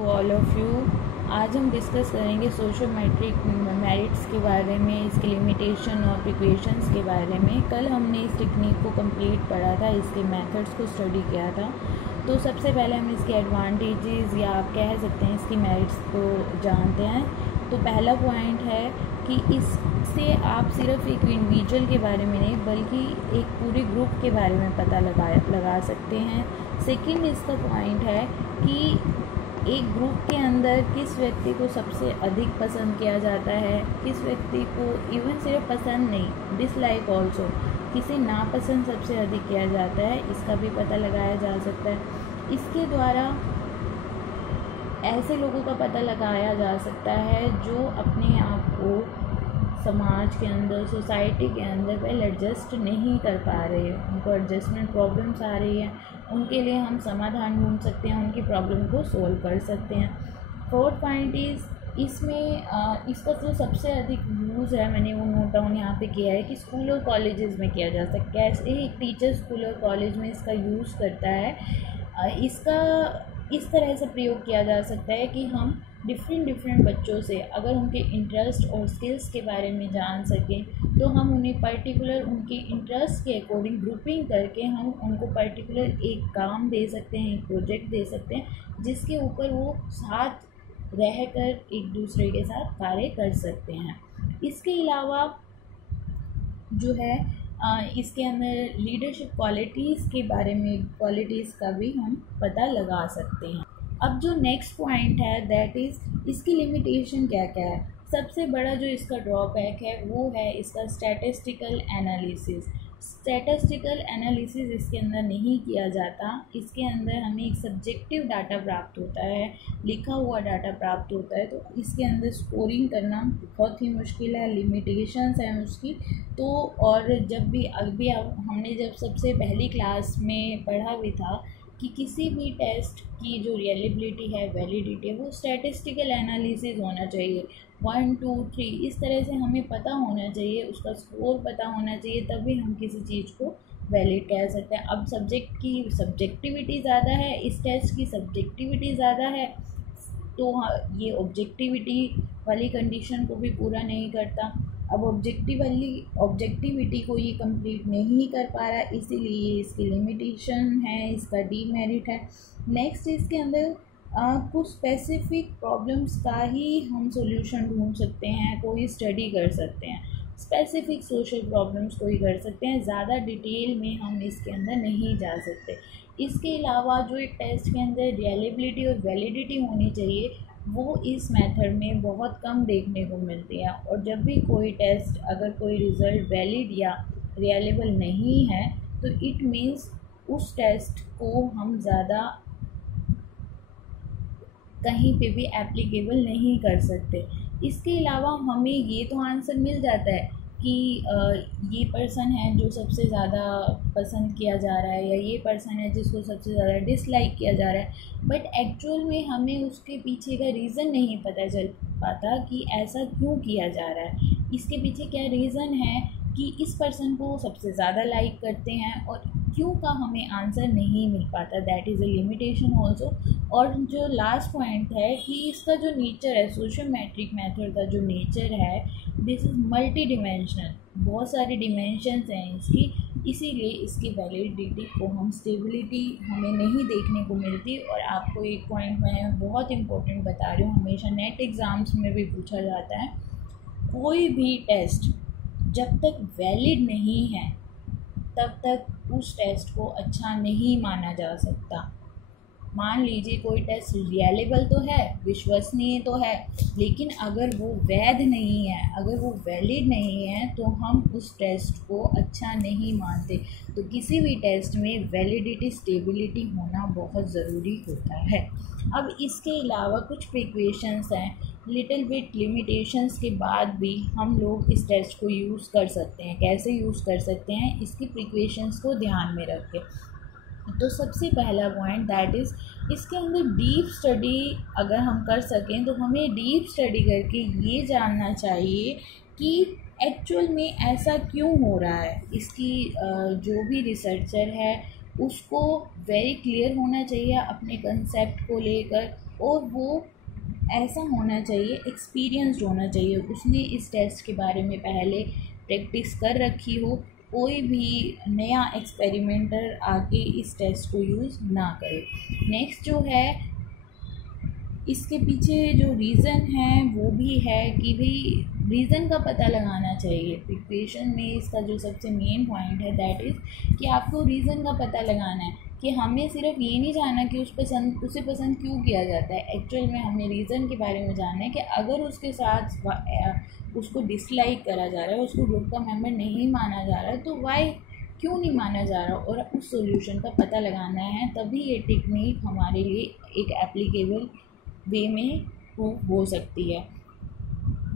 To all of you. आज हम discuss करेंगे सोशियोमेट्रिक मेरिट्स के बारे में, इसके लिमिटेशन और प्रिक्वेशंस के बारे में। कल हमने इस टेक्निक को कंप्लीट पढ़ा था, इसके मेथड्स को स्टडी किया था। तो सबसे पहले हम इसके एडवांटेजेस या आप कह सकते हैं इसकी मेरिट्स को जानते हैं। तो पहला पॉइंट है कि इससे आप सिर्फ एक इंडिविजुअल के बारे में नहीं बल्कि एक पूरे ग्रुप के बारे में पता लगा सकते हैं। सेकंड इसका पॉइंट है कि एक ग्रुप के अंदर किस व्यक्ति को सबसे अधिक पसंद किया जाता है, किस व्यक्ति को इवन सिर्फ पसंद नहीं, डिसलाइक ऑल्सो, किसे नापसंद सबसे अधिक किया जाता है, इसका भी पता लगाया जा सकता है। इसके द्वारा ऐसे लोगों का पता लगाया जा सकता है जो अपने आप को समाज के अंदर, सोसाइटी के अंदर वेल एडजस्ट नहीं कर पा रहे, उनको एडजस्टमेंट प्रॉब्लम्स आ रही हैं, उनके लिए हम समाधान ढूंढ सकते हैं, उनकी प्रॉब्लम को सोल्व कर सकते हैं। फोर्थ पॉइंट इसमें इसका जो सबसे अधिक यूज़ है, मैंने वो नोट डाउन यहाँ पे किया है कि स्कूल और कॉलेजेस में किया जा सकता है। कैसे एक टीचर स्कूल और कॉलेज में इसका यूज़ करता है, इसका इस तरह से प्रयोग किया जा सकता है कि हम डिफरेंट बच्चों से अगर उनके इंटरेस्ट और स्किल्स के बारे में जान सकें तो हम उन्हें पर्टिकुलर उनके इंटरेस्ट के अकॉर्डिंग ग्रुपिंग करके हम उनको पर्टिकुलर एक काम दे सकते हैं, एक प्रोजेक्ट दे सकते हैं जिसके ऊपर वो साथ रहकर एक दूसरे के साथ कार्य कर सकते हैं। इसके अलावा जो है इसके अंदर लीडरशिप क्वालिटीज़ के बारे में, क्वालिटीज़ का भी हम पता लगा सकते हैं। अब जो नेक्स्ट पॉइंट है दैट इज़ इसकी लिमिटेशन क्या क्या है। सबसे बड़ा जो इसका ड्रॉबैक है वो है इसका स्टैटिस्टिकल एनालिसिस। स्टैटिस्टिकल एनालिसिस इसके अंदर नहीं किया जाता। इसके अंदर हमें एक सब्जेक्टिव डाटा प्राप्त होता है, लिखा हुआ डाटा प्राप्त होता है, तो इसके अंदर स्कोरिंग करना बहुत ही मुश्किल है, लिमिटेशंस हैं उसकी। तो और जब भी अभी हमने जब सबसे पहली क्लास में पढ़ा भी था कि किसी भी टेस्ट की जो रियलेबिलिटी है, वैलिडिटी है, वो स्टैटिस्टिकल एनालिसिस होना चाहिए। 1 2 3 इस तरह से हमें पता होना चाहिए, उसका स्कोर पता होना चाहिए, तभी हम किसी चीज़ को वैलिड कह सकते हैं। अब सब्जेक्ट की सब्जेक्टिविटी ज़्यादा है, इस टेस्ट की सब्जेक्टिविटी ज़्यादा है, तो ये ऑब्जेक्टिविटी वाली कंडीशन को भी पूरा नहीं करता। अब ऑब्जेक्टिविटी को ये कंप्लीट नहीं कर पा रहा, इसीलिए इसकी लिमिटेशन है, इसका डीमेरिट है। नेक्स्ट इसके अंदर कुछ स्पेसिफिक प्रॉब्लम्स का ही हम सॉल्यूशन ढूंढ सकते हैं, कोई स्टडी कर सकते हैं, स्पेसिफिक सोशल प्रॉब्लम्स को ही कर सकते हैं, ज़्यादा डिटेल में हम इसके अंदर नहीं जा सकते। इसके अलावा जो एक टेस्ट के अंदर रियलेबिलिटी और वैलिडिटी होनी चाहिए वो इस मेथड में बहुत कम देखने को मिलती है। और जब भी कोई टेस्ट, अगर कोई रिज़ल्ट वैलिड या रियलेबल नहीं है तो इट मीन्स उस टेस्ट को हम ज़्यादा कहीं पे भी एप्लीकेबल नहीं कर सकते। इसके अलावा हमें ये तो आंसर मिल जाता है कि ये पर्सन है जो सबसे ज़्यादा पसंद किया जा रहा है, या ये पर्सन है जिसको सबसे ज़्यादा डिसलाइक किया जा रहा है, बट एक्चुअल में हमें उसके पीछे का रीज़न नहीं पता चल पाता कि ऐसा क्यों किया जा रहा है, इसके पीछे क्या रीज़न है कि इस पर्सन को सबसे ज़्यादा लाइक करते हैं, और क्यों का हमें आंसर नहीं मिल पाता। That is a limitation also. और जो लास्ट पॉइंट है कि इसका जो नेचर है, सोशियोमेट्रिक मेथड का जो नेचर है, दिस इज़ मल्टी डिमेंशनल, बहुत सारी डिमेंशंस हैं इसकी, इसीलिए इसकी वैलिडिटी को हम स्टेबिलिटी हमें नहीं देखने को मिलती। और आपको एक पॉइंट मैं बहुत इम्पोर्टेंट बता रही हूँ, हमेशा नेट एग्ज़ाम्स में भी पूछा जाता है, कोई भी टेस्ट जब तक वैलिड नहीं है तब तक उस टेस्ट को अच्छा नहीं माना जा सकता। मान लीजिए कोई टेस्ट रियलेबल तो है, विश्वसनीय तो है, लेकिन अगर वो वैध नहीं है, अगर वो वैलिड नहीं है तो हम उस टेस्ट को अच्छा नहीं मानते। तो किसी भी टेस्ट में वैलिडिटी, स्टेबिलिटी होना बहुत ज़रूरी होता है। अब इसके अलावा कुछ प्रिक्वेशंस हैं, लिटिल बिट लिमिटेशंस के बाद भी हम लोग इस टेस्ट को यूज़ कर सकते हैं। कैसे यूज़ कर सकते हैं, इसकी प्रिक्वेशंस को ध्यान में रख के। तो सबसे पहला पॉइंट दैट इज़ इसके अंदर डीप स्टडी अगर हम कर सकें तो हमें डीप स्टडी करके ये जानना चाहिए कि एक्चुअल में ऐसा क्यों हो रहा है। इसकी जो भी रिसर्चर है उसको वेरी क्लियर होना चाहिए अपने कंसेप्ट को लेकर, और वो ऐसा होना चाहिए, एक्सपीरियंस्ड होना चाहिए, उसने इस टेस्ट के बारे में पहले प्रैक्टिस कर रखी हो। कोई भी नया एक्सपेरिमेंटर आके इस टेस्ट को यूज़ ना करे। नेक्स्ट जो है, इसके पीछे जो रीज़न है वो भी है कि भाई रीज़न का पता लगाना चाहिए। प्रिपरेशन में इसका जो सबसे मेन पॉइंट है दैट इज़ कि आपको रीज़न का पता लगाना है, कि हमें सिर्फ ये नहीं जानना कि उसे पसंद क्यों किया जाता है। एक्चुअल में हमें रीज़न के बारे में जानना है कि अगर उसके साथ उसको डिसलाइक करा जा रहा है, उसको ग्रुप का मेंबर नहीं माना जा रहा है, तो वाई, क्यों नहीं माना जा रहा, और उस सॉल्यूशन का पता लगाना है। तभी ये टेक्निक हमारे लिए एक एप्लीकेबल वे में प्रूव हो सकती है।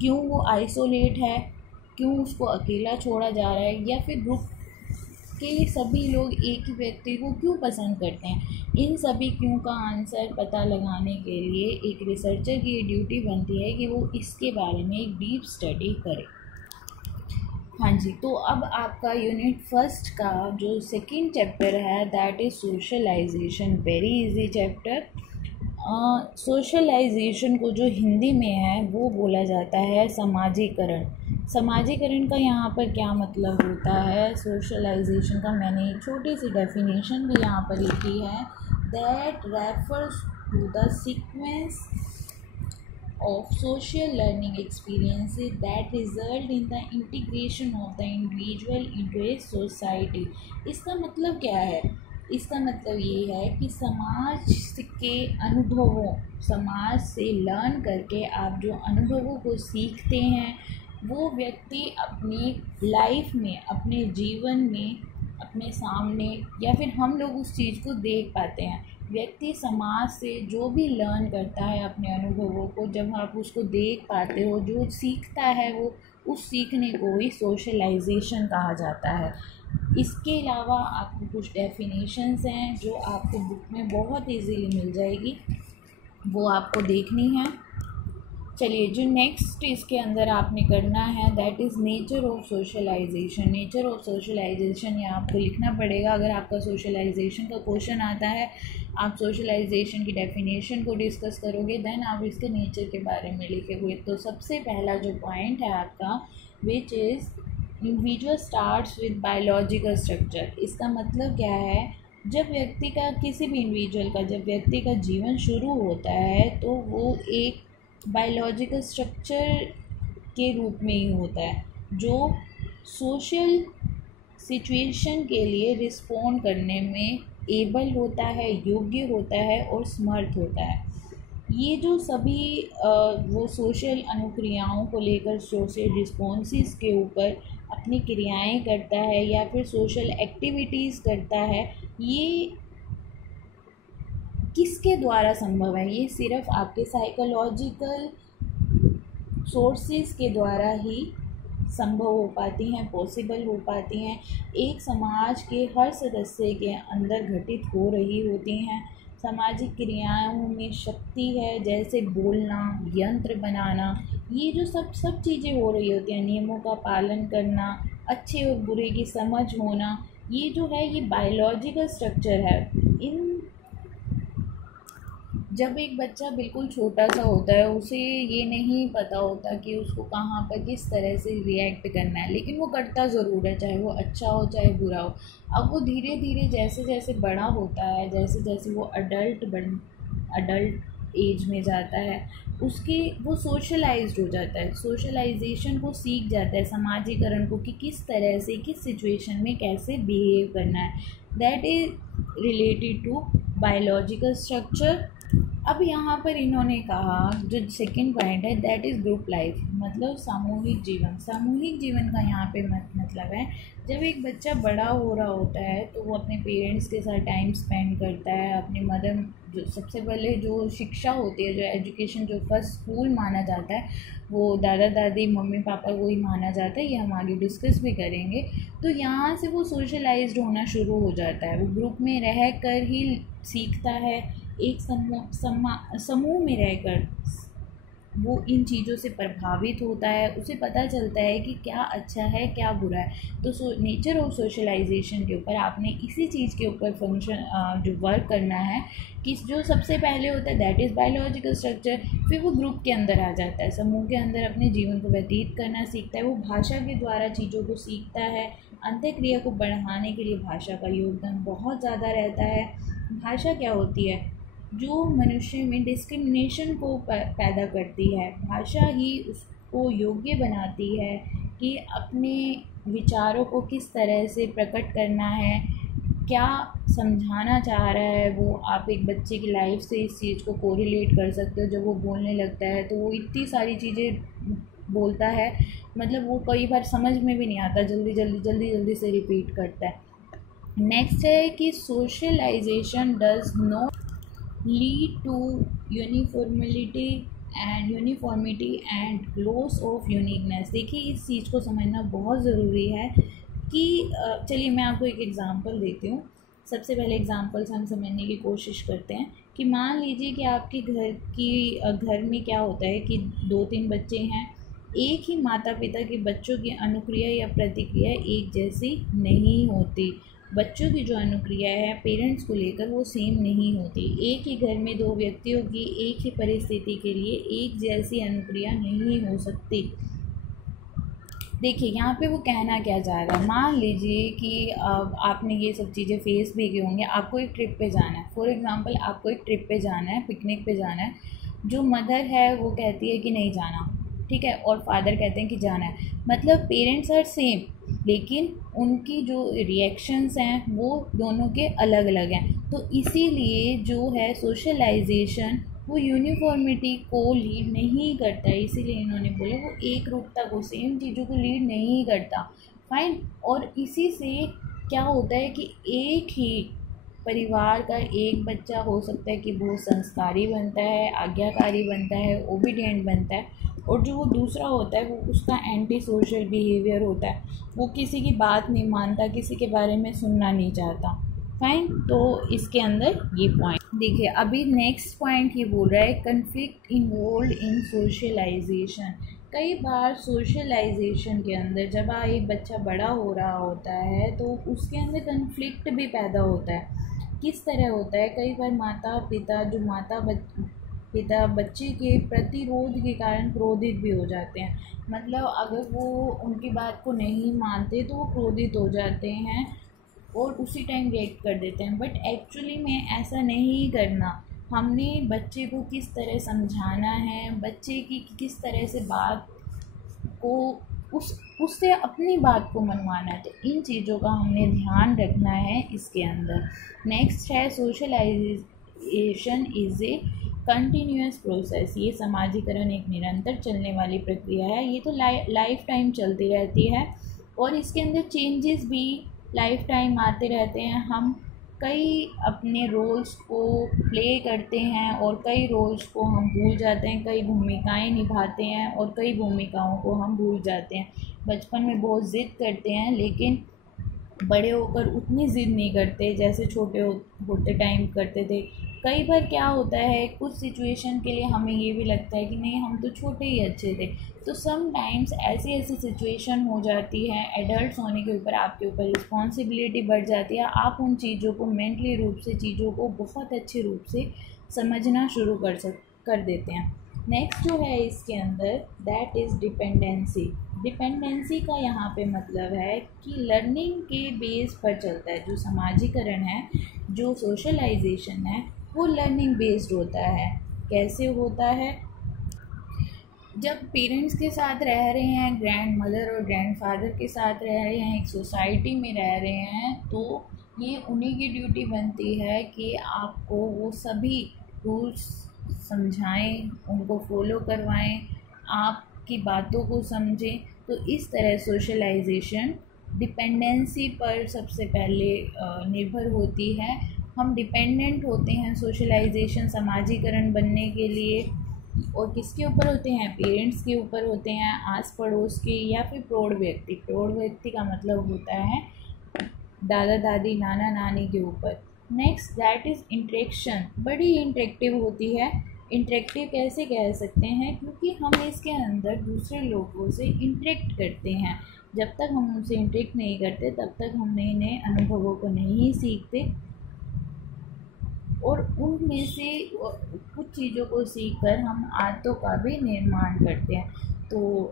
क्यों वो आइसोलेट है, क्यों उसको अकेला छोड़ा जा रहा है, या फिर ग्रुप के सभी लोग एक ही व्यक्ति को क्यों पसंद करते हैं। इन सभी क्यों का आंसर पता लगाने के लिए एक रिसर्चर की ये ड्यूटी बनती है कि वो इसके बारे में एक डीप स्टडी करे। हाँ जी, तो अब आपका यूनिट फर्स्ट का जो सेकंड चैप्टर है that is socialisation. Very easy chapter. Socialisation को जो हिंदी में है वो बोला जाता है समाजीकरण। समाजीकरण का यहाँ पर क्या मतलब होता है, सोशलाइजेशन का मैंने एक छोटी सी डेफिनेशन भी यहाँ पर लिखी है, that refers to the sequence of social learning experiences that result in the integration of the individual into a society। इसका मतलब क्या है? इसका मतलब ये है कि समाज के अनुभवों, समाज से लर्न करके आप जो अनुभवों को सीखते हैं वो व्यक्ति अपनी लाइफ में, अपने जीवन में, अपने सामने, या फिर हम लोग उस चीज़ को देख पाते हैं। व्यक्ति समाज से जो भी लर्न करता है अपने अनुभवों को, जब आप उसको देख पाते हो, जो सीखता है वो, उस सीखने को ही सोशलाइजेशन कहा जाता है। इसके अलावा आपको कुछ डेफिनेशंस हैं जो आपको बुक में बहुत इजीली मिल जाएगी, वो आपको देखनी है। चलिए, जो नेक्स्ट इसके अंदर आपने करना है that is nature of socialisation. Nature of socialisation ये आपको लिखना पड़ेगा। अगर आपका सोशलाइजेशन का क्वेश्चन आता है, आप सोशलाइजेशन की डेफिनेशन को डिस्कस करोगे, देन आप इसके नेचर के बारे में लिखोगे। तो सबसे पहला जो पॉइंट है आपका, which is individual starts with biological structure. इसका मतलब क्या है, जब व्यक्ति का, किसी भी इंडिविजुअल का, जब व्यक्ति का जीवन शुरू होता है तो वो एक बायोलॉजिकल स्ट्रक्चर के रूप में ही होता है, जो सोशल सिचुएशन के लिए रिस्पॉन्ड करने में एबल होता है, योग्य होता है और समर्थ होता है। ये जो सभी वो सोशल अनुक्रियाओं को लेकर, सोशल रिस्पॉन्सेस के ऊपर अपनी क्रियाएं करता है या फिर सोशल एक्टिविटीज़ करता है, ये किसके द्वारा संभव है? ये सिर्फ आपके साइकोलॉजिकल सोर्सेज के द्वारा ही संभव हो पाती हैं, पॉसिबल हो पाती हैं। एक समाज के हर सदस्य के अंदर घटित हो रही होती हैं। सामाजिक क्रियाओं में शक्ति है, जैसे बोलना, यंत्र बनाना, ये जो सब चीज़ें हो रही होती हैं, नियमों का पालन करना, अच्छे और बुरे की समझ होना, ये जो है ये बायोलॉजिकल स्ट्रक्चर है। इन जब एक बच्चा बिल्कुल छोटा सा होता है, उसे ये नहीं पता होता कि उसको कहाँ पर किस तरह से रिएक्ट करना है, लेकिन वो करता ज़रूर है, चाहे वो अच्छा हो चाहे बुरा हो। अब वो धीरे धीरे जैसे जैसे बड़ा होता है, जैसे जैसे वो अडल्ट एज में जाता है, वो सोशलाइज्ड हो जाता है, सोशलाइजेशन को सीख जाता है, समाजीकरण को, कि किस तरह से, किस सिचुएशन में कैसे बिहेव करना है। That is related to biological structure. अब यहाँ पर इन्होंने कहा जो सेकंड पॉइंट है दैट इज़ ग्रुप लाइफ, मतलब सामूहिक जीवन। सामूहिक जीवन का यहाँ पे मतलब है, जब एक बच्चा बड़ा हो रहा होता है तो वो अपने पेरेंट्स के साथ टाइम स्पेंड करता है, अपने मदर, जो सबसे पहले जो शिक्षा होती है, जो एजुकेशन, जो फर्स्ट स्कूल माना जाता है, वो दादा दादी, मम्मी पापा को ही माना जाता है। ये हम आगे डिस्कस भी करेंगे। तो यहाँ से वो सोशलाइज्ड होना शुरू हो जाता है, वो ग्रुप में रह कर ही सीखता है, एक समूह में रहकर वो इन चीज़ों से प्रभावित होता है, उसे पता चलता है कि क्या अच्छा है क्या बुरा है। तो नेचर ऑफ सोशलाइजेशन के ऊपर आपने इसी चीज़ के ऊपर फंक्शन जो वर्क करना है कि जो सबसे पहले होता है दैट इज़ बायोलॉजिकल स्ट्रक्चर, फिर वो ग्रुप के अंदर आ जाता है, समूह के अंदर अपने जीवन को व्यतीत करना सीखता है, वो भाषा के द्वारा चीज़ों को सीखता है। अंत्यक्रिया को बढ़ाने के लिए भाषा का योगदान बहुत ज़्यादा रहता है। भाषा क्या होती है? जो मनुष्य में डिस्क्रिमिनेशन को पैदा करती है, भाषा ही उसको योग्य बनाती है कि अपने विचारों को किस तरह से प्रकट करना है, क्या समझाना चाह रहा है वो। आप एक बच्चे की लाइफ से इस चीज़ को कोरिलेट कर सकते हो। जब वो बोलने लगता है तो वो इतनी सारी चीज़ें बोलता है, मतलब वो कई बार समझ में भी नहीं आता, जल्दी से रिपीट करता है। नेक्स्ट है कि socialisation does not lead to uniformity and loss of uniqueness. देखिए इस चीज़ को समझना बहुत ज़रूरी है कि चलिए मैं आपको एक एग्ज़ाम्पल देती हूँ। सबसे पहले एग्ज़ाम्पल से हम समझने की कोशिश करते हैं कि मान लीजिए कि आपके घर में क्या होता है कि 2-3 बच्चे हैं। एक ही माता पिता के बच्चों की अनुक्रिया या प्रतिक्रिया एक जैसी नहीं होती। बच्चों की जो अनुक्रिया है पेरेंट्स को लेकर वो सेम नहीं होती। एक ही घर में 2 व्यक्तियों की एक ही परिस्थिति के लिए एक जैसी अनुक्रिया नहीं हो सकती। देखिए यहाँ पे वो कहना क्या चाह रहा है। मान लीजिए कि आपने ये सब चीज़ें फेस भी की होंगी। आपको एक ट्रिप पे जाना है, फॉर एग्ज़ाम्पल आपको एक ट्रिप पे जाना है, पिकनिक पे जाना है। जो मदर है वो कहती है कि नहीं जाना, ठीक है, और फादर कहते हैं कि जाना है। मतलब पेरेंट्स आर सेम, लेकिन उनकी जो रिएक्शंस हैं वो दोनों के अलग अलग हैं। तो इसीलिए जो है सोशलाइजेशन वो यूनिफॉर्मिटी को लीड नहीं करता है। इसीलिए इन्होंने बोला वो एक रूपता को, सेम चीज़ों को लीड नहीं करता। फाइन। और इसी से क्या होता है कि एक ही परिवार का एक बच्चा हो सकता है कि बहुत संस्कारी बनता है, आज्ञाकारी बनता है, ओबीडियंट बनता है, और जो वो दूसरा होता है वो उसका एंटी सोशल बिहेवियर होता है। वो किसी की बात नहीं मानता, किसी के बारे में सुनना नहीं चाहता। फाइन। तो इसके अंदर ये पॉइंट देखिए। अभी नेक्स्ट पॉइंट ये बोल रहा है कन्फ्लिक्ट इन्वॉल्व इन सोशलाइजेशन। कई बार सोशलाइजेशन के अंदर जब एक बच्चा बड़ा हो रहा होता है तो उसके अंदर कन्फ्लिक्ट भी पैदा होता है। किस तरह होता है? कई बार माता पिता बच्चे के प्रतिरोध के कारण क्रोधित भी हो जाते हैं। मतलब अगर वो उनकी बात को नहीं मानते तो वो क्रोधित हो जाते हैं और उसी टाइम रिएक्ट कर देते हैं। बट एक्चुअली में ऐसा नहीं करना। हमने बच्चे को किस तरह समझाना है, बच्चे की किस तरह से बात को उससे अपनी बात को मनवाना है। तो इन चीज़ों का हमने ध्यान रखना है इसके अंदर। नेक्स्ट है socialisation is a continuous process. ये समाजीकरण एक निरंतर चलने वाली प्रक्रिया है। ये तो लाइफ टाइम चलती रहती है और इसके अंदर चेंजेस भी लाइफ टाइम आते रहते हैं। हम कई अपने रोल्स को प्ले करते हैं और कई रोल्स को हम भूल जाते हैं, कई भूमिकाएं निभाते हैं और कई भूमिकाओं को हम भूल जाते हैं। बचपन में बहुत ज़िद करते हैं लेकिन बड़े होकर उतनी ज़िद नहीं करते जैसे छोटे होते टाइम करते थे। कई बार क्या होता है कुछ सिचुएशन के लिए हमें ये भी लगता है कि नहीं हम तो छोटे ही अच्छे थे। तो समटाइम्स ऐसी सिचुएशन हो जाती है, एडल्ट होने के ऊपर आपके ऊपर रिस्पॉन्सिबिलिटी बढ़ जाती है। आप उन चीज़ों को मेंटली रूप से चीज़ों को बहुत अच्छे रूप से समझना शुरू कर देते हैं। नेक्स्ट जो है इसके अंदर दैट इज़ डिपेंडेंसी। डिपेंडेंसी का यहाँ पे मतलब है कि लर्निंग के बेस पर चलता है। जो समाजीकरण है, जो सोशलाइजेशन है, वो लर्निंग बेस्ड होता है। कैसे होता है? जब पेरेंट्स के साथ रह रहे हैं, ग्रैंड मदर और ग्रैंड फादर के साथ रह रहे हैं, एक सोसाइटी में रह रहे हैं, तो ये उन्हीं की ड्यूटी बनती है कि आपको वो सभी रूल्स समझाएं, उनको फॉलो करवाएं, आपकी बातों को समझें। तो इस तरह सोशलाइजेशन डिपेंडेंसी पर सबसे पहले निर्भर होती है। हम डिपेंडेंट होते हैं सोशलाइजेशन समाजीकरण बनने के लिए, और किसके ऊपर होते हैं? पेरेंट्स के ऊपर होते हैं, आस पड़ोस के, या फिर प्रौढ़ व्यक्ति। प्रौढ़ व्यक्ति का मतलब होता है दादा दादी नाना नानी के ऊपर। Next that is interaction. बड़ी इंटरेक्टिव होती है। इंटरेक्टिव कैसे कह सकते हैं, क्योंकि हम इसके अंदर दूसरे लोगों से इंटरेक्ट करते हैं। जब तक हम उनसे इंटरेक्ट नहीं करते तब तक हम नए नए अनुभवों को नहीं सीखते, और उनमें से कुछ चीज़ों को सीखकर हम आदतों का भी निर्माण करते हैं। तो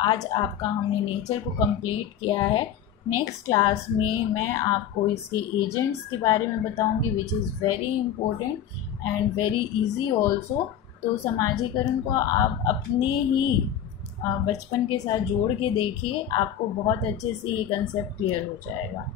आज आपका हमने नेचर को कंप्लीट किया है। नेक्स्ट क्लास में मैं आपको इसके एजेंट्स के बारे में बताऊंगी, which is very important and very easy also. तो समाजीकरण को आप अपने ही बचपन के साथ जोड़ के देखिए, आपको बहुत अच्छे से ये कंसेप्ट क्लियर हो जाएगा।